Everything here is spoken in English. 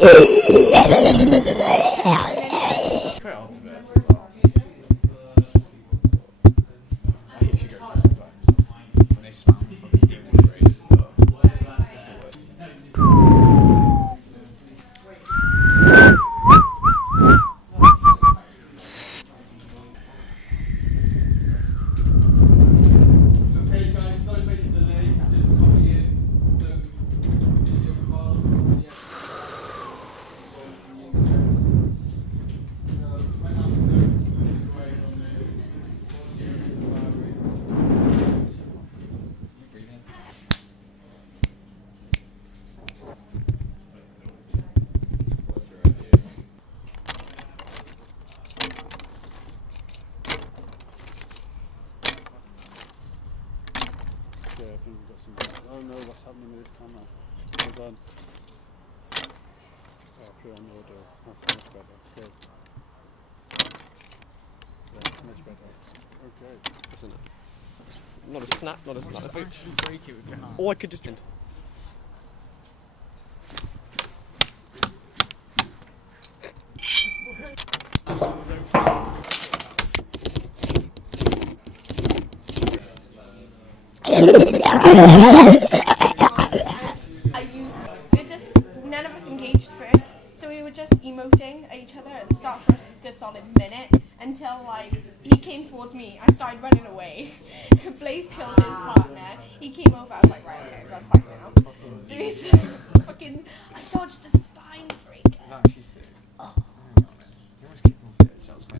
Quite hard to miss as well. I think you should go to sometimes. When they spam fucking games of race. It's the worst. Okay guys, sorry about the delay, just copy in some video files. When I'm still looking away on the audio library. Yeah, I think we've got some. Oh no, what's happening with this camera? Hold on. Oh, put it on audio. Okay, much better. Good. Yeah, much better. Okay. Isn't it? Not a snap, not a snap. Actually break it with your hand. Or I could just. I used it just none of us engaged first, so we were just emoting at each other at the start for a good solid minute until like he came towards me. I started running away. Blaze killed his partner. He came over. I was like, right, okay, I gotta fight now. So he's just fucking. I dodged a spine breaker. It's actually sick.